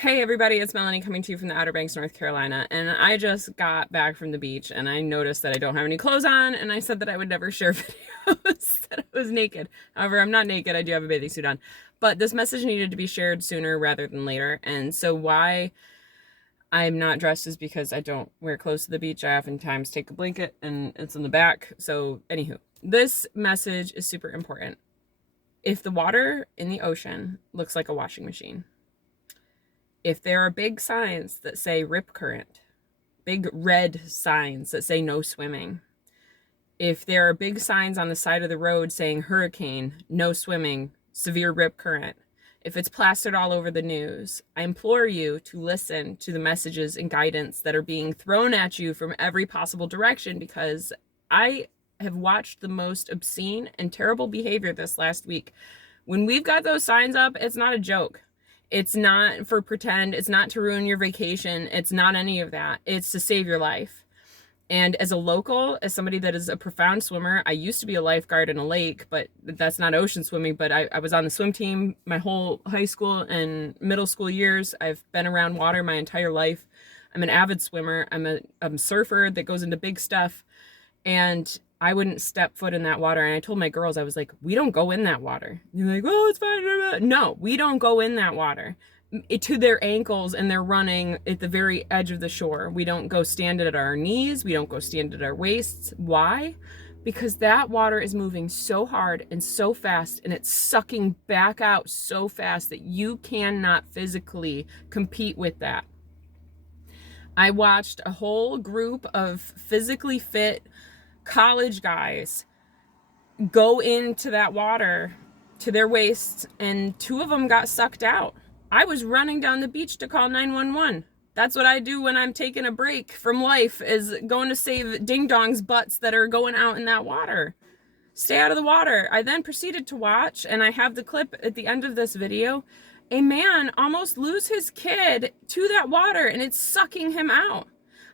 Hey everybody, it's Melanie coming to you from the Outer Banks, North Carolina, and I just got back from the beach and I noticed that I don't have any clothes on, and I said that I would never share videos that I was naked. However, I'm not naked, I do have a bathing suit on. But this message needed to be shared sooner rather than later, and so why I'm not dressed is because I don't wear clothes to the beach. I oftentimes take a blanket and it's in the back. So anywho, this message is super important. If the water in the ocean looks like a washing machine, if there are big signs that say rip current, big red signs that say no swimming, if there are big signs on the side of the road saying hurricane, no swimming, severe rip current, if it's plastered all over the news, I implore you to listen to the messages and guidance that are being thrown at you from every possible direction, because I have watched the most obscene and terrible behavior this last week. When we've got those signs up, it's not a joke. It's not for pretend. It's not to ruin your vacation. It's not any of that. It's to save your life. And as a local, as somebody that is a profound swimmer, I used to be a lifeguard in a lake, but that's not ocean swimming. But I was on the swim team my whole high school and middle school years. I've been around water my entire life. I'm an avid swimmer. I'm a surfer that goes into big stuff. And I wouldn't step foot in that water. And I told my girls, I was like, we don't go in that water. And they're like, oh, it's fine. No, we don't go in that water to their ankles, and they're running at the very edge of the shore. We don't go stand at our knees. We don't go stand at our waists. Why? Because that water is moving so hard and so fast, and it's sucking back out so fast that you cannot physically compete with that. I watched a whole group of physically fit college guys go into that water to their waists, and two of them got sucked out. I was running down the beach to call 911. That's what I do when I'm taking a break from life, is going to save ding-dongs' butts that are going out in that water. Stay out of the water. I then proceeded to watch, and I have the clip at the end of this video, a man almost lose his kid to that water, and it's sucking him out.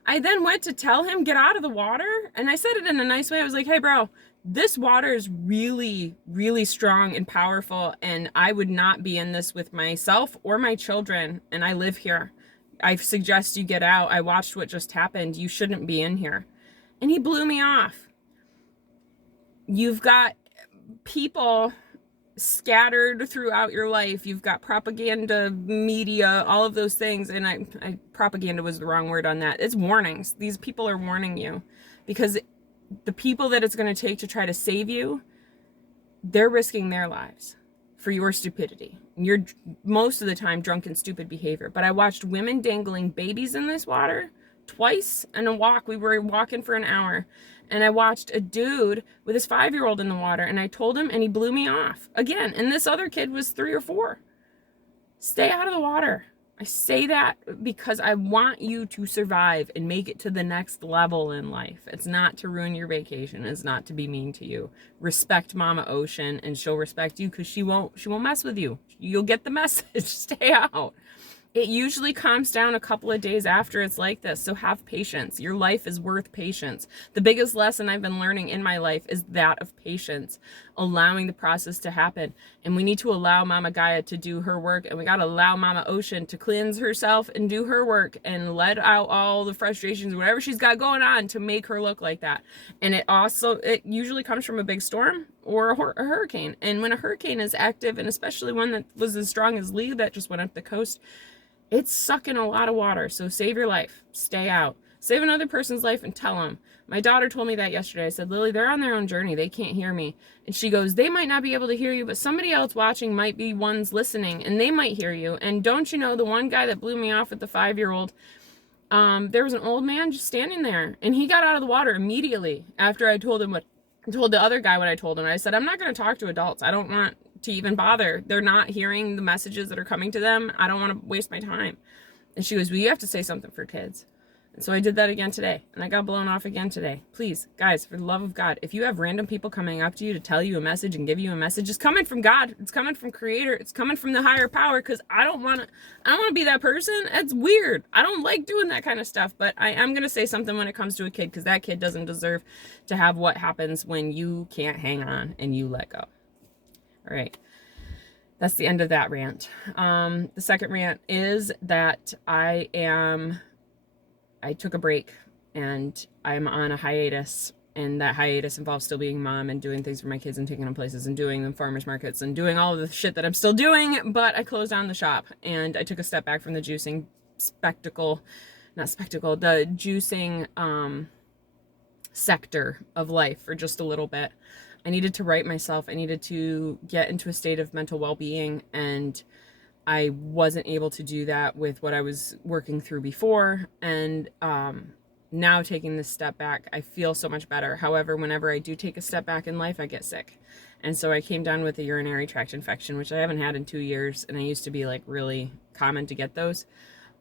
I then went to tell him, get out of the water. And I said it in a nice way. I was like, hey, bro, this water is really, really strong and powerful. And I would not be in this with myself or my children. And I live here. I suggest you get out. I watched what just happened. You shouldn't be in here. And he blew me off. You've got people scattered throughout your life. You've got propaganda, media, all of those things. And I propaganda was the wrong word on that. It's warnings. These people are warning you, because the people that it's going to take to try to save you, they're risking their lives for your stupidity. You're most of the time drunk and stupid behavior. But I watched women dangling babies in this water twice in a walk. We were walking for an hour. And I watched a dude with his 5-year-old in the water, and I told him, and he blew me off again. And this other kid was 3 or 4. Stay out of the water. I say that because I want you to survive and make it to the next level in life. It's not to ruin your vacation. It's not to be mean to you. Respect Mama Ocean, and she'll respect you, because she won't mess with you. You'll get the message. Stay out. It usually calms down a couple of days after it's like this, so have patience. Your life is worth patience. The biggest lesson I've been learning in my life is that of patience, allowing the process to happen. And we need to allow Mama Gaia to do her work, and we got to allow Mama Ocean to cleanse herself and do her work and let out all the frustrations, whatever she's got going on, to make her look like that. And it usually comes from a big storm or a hurricane. And when a hurricane is active, and especially one that was as strong as Lee that just went up the coast, it's sucking a lot of water. So save your life. Stay out. Save another person's life and tell them. My daughter told me that yesterday. I said, Lily, they're on their own journey. They can't hear me. And she goes, they might not be able to hear you, but somebody else watching might be ones listening, and they might hear you. And don't you know, the one guy that blew me off with the 5-year-old, there was an old man just standing there, and he got out of the water immediately after I told the other guy what I told him. I said, I'm not going to talk to adults. I don't want to even bother. They're not hearing the messages that are coming to them. I don't want to waste my time. And she goes, well, you have to say something for kids. And so I did that again today, and I got blown off again today. Please, guys, for the love of God, if you have random people coming up to you to tell you a message and give you a message, it's coming from God. It's coming from Creator. It's coming from the higher power, because I don't want to be that person. It's weird. I don't like doing that kind of stuff, but I am going to say something when it comes to a kid, because that kid doesn't deserve to have what happens when you can't hang on and you let go. All right. that's the end of that rant. The second rant is that I took a break and I'm on a hiatus, and that hiatus involves still being mom and doing things for my kids and taking them places and doing them farmers markets and doing all of the shit that I'm still doing, but I closed down the shop and I took a step back from the juicing spectacle, not spectacle, the juicing sector of life for just a little bit. I needed to right myself. I needed to get into a state of mental well-being, and I wasn't able to do that with what I was working through before. And now taking this step back, I feel so much better. However, whenever I do take a step back in life, I get sick. And so I came down with a urinary tract infection, which I haven't had in 2 years. And I used to be like really common to get those.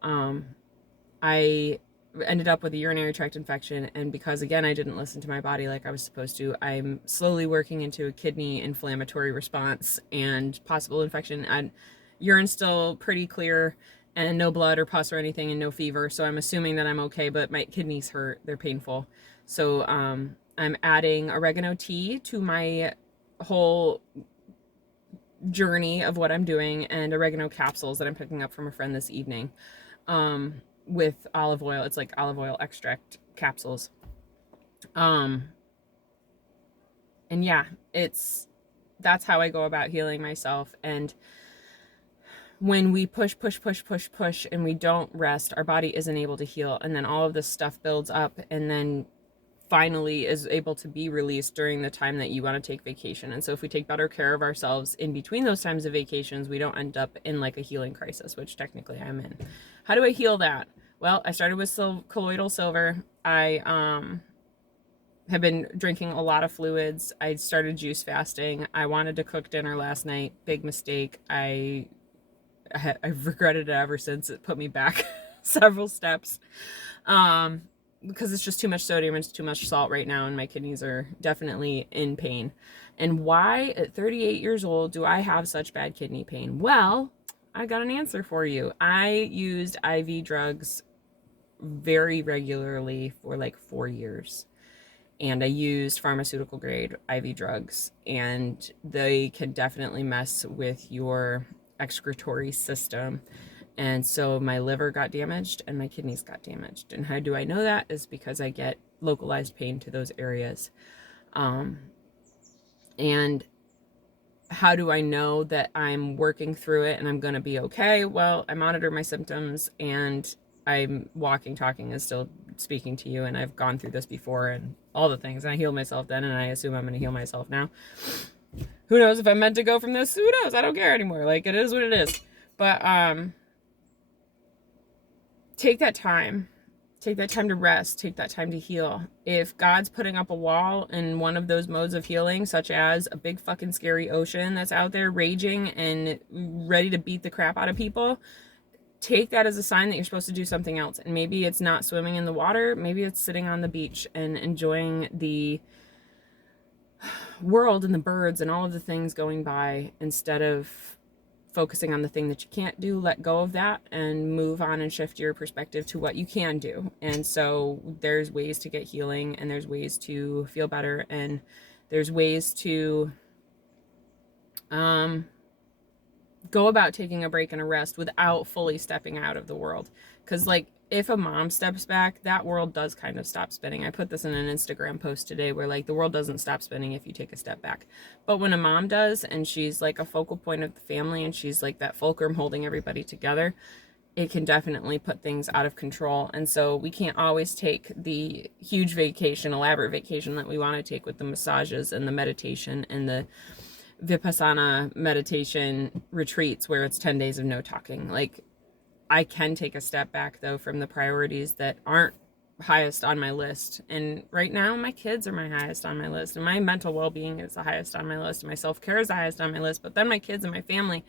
I ended up with a urinary tract infection, and because again I didn't listen to my body like I was supposed to, I'm slowly working into a kidney inflammatory response and possible infection. And urine's still pretty clear and no blood or pus or anything and no fever, so I'm assuming that I'm okay, but my kidneys hurt, they're painful. So I'm adding oregano tea to my whole journey of what I'm doing, and oregano capsules that I'm picking up from a friend this evening. With olive oil. It's like olive oil extract capsules. And yeah, that's how I go about healing myself. And when we push and we don't rest, our body isn't able to heal, and then all of this stuff builds up and then finally is able to be released during the time that you want to take vacation. And so if we take better care of ourselves in between those times of vacations, we don't end up in like a healing crisis, which technically I'm in. How do I heal that? Well, I started with colloidal silver. I have been drinking a lot of fluids. I started juice fasting. I wanted to cook dinner last night. Big mistake. I've regretted it ever since. It put me back several steps. Because it's just too much sodium and too much salt right now, and my kidneys are definitely in pain. And why at 38 years old do I have such bad kidney pain? Well, I got an answer for you. I used IV drugs very regularly for like 4 years. And I used pharmaceutical grade IV drugs, and they can definitely mess with your excretory system. And so my liver got damaged and my kidneys got damaged. And how do I know that? Is because I get localized pain to those areas. And how do I know that I'm working through it and I'm going to be okay? Well, I monitor my symptoms, and I'm walking, talking, and still speaking to you. And I've gone through this before and all the things. And I healed myself then, and I assume I'm going to heal myself now. Who knows if I'm meant to go from this? Who knows? I don't care anymore. Like, it is what it is. But take that time. Take that time to rest. Take that time to heal. If God's putting up a wall in one of those modes of healing, such as a big fucking scary ocean that's out there raging and ready to beat the crap out of people, take that as a sign that you're supposed to do something else. And maybe it's not swimming in the water. Maybe it's sitting on the beach and enjoying the world and the birds and all of the things going by, instead of focusing on the thing that you can't do. Let go of that and move on and shift your perspective to what you can do. And so there's ways to get healing, and there's ways to feel better, and there's ways to go about taking a break and a rest without fully stepping out of the world. Because like, if a mom steps back, that world does kind of stop spinning. I put this in an Instagram post today where like, the world doesn't stop spinning if you take a step back. But when a mom does, and she's like a focal point of the family, and she's like that fulcrum holding everybody together, it can definitely put things out of control. And so we can't always take the huge vacation, elaborate vacation that we want to take with the massages and the meditation and the Vipassana meditation retreats where it's 10 days of no talking. Like, I can take a step back though from the priorities that aren't highest on my list. And right now my kids are my highest on my list, and my mental well-being is the highest on my list, and my self-care is the highest on my list, but then my kids and my family.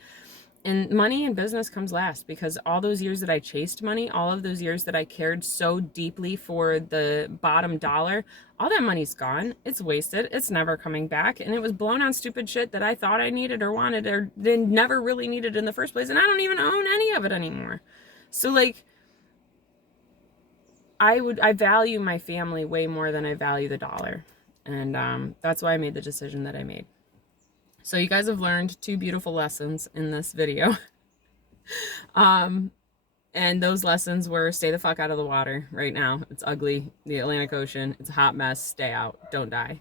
And money and business comes last, because all those years that I chased money, all of those years that I cared so deeply for the bottom dollar, all that money's gone. It's wasted. It's never coming back. And it was blown on stupid shit that I thought I needed or wanted or then never really needed in the first place. And I don't even own any of it anymore. So like, I value my family way more than I value the dollar. And that's why I made the decision that I made. So you guys have learned 2 beautiful lessons in this video. Um, and those lessons were stay the fuck out of the water right now. It's ugly. The Atlantic Ocean. It's a hot mess. Stay out. Don't die.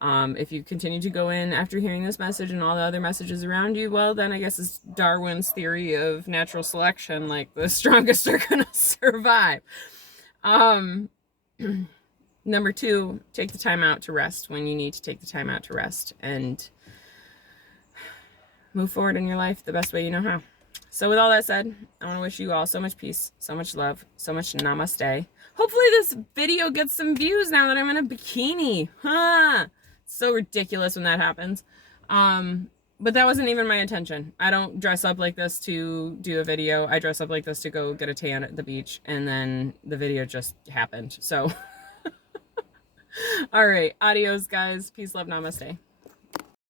If you continue to go in after hearing this message and all the other messages around you, well, then I guess it's Darwin's theory of natural selection, like the strongest are gonna survive. Number 2, take the time out to rest when you need to take the time out to rest, and move forward in your life the best way you know how. So with all that said, I want to wish you all so much peace, so much love, so much namaste. Hopefully this video gets some views now that I'm in a bikini. Huh? It's so ridiculous when that happens. But that wasn't even my intention. I don't dress up like this to do a video. I dress up like this to go get a tan at the beach, and then the video just happened. So, all right. Adios, guys. Peace, love, namaste.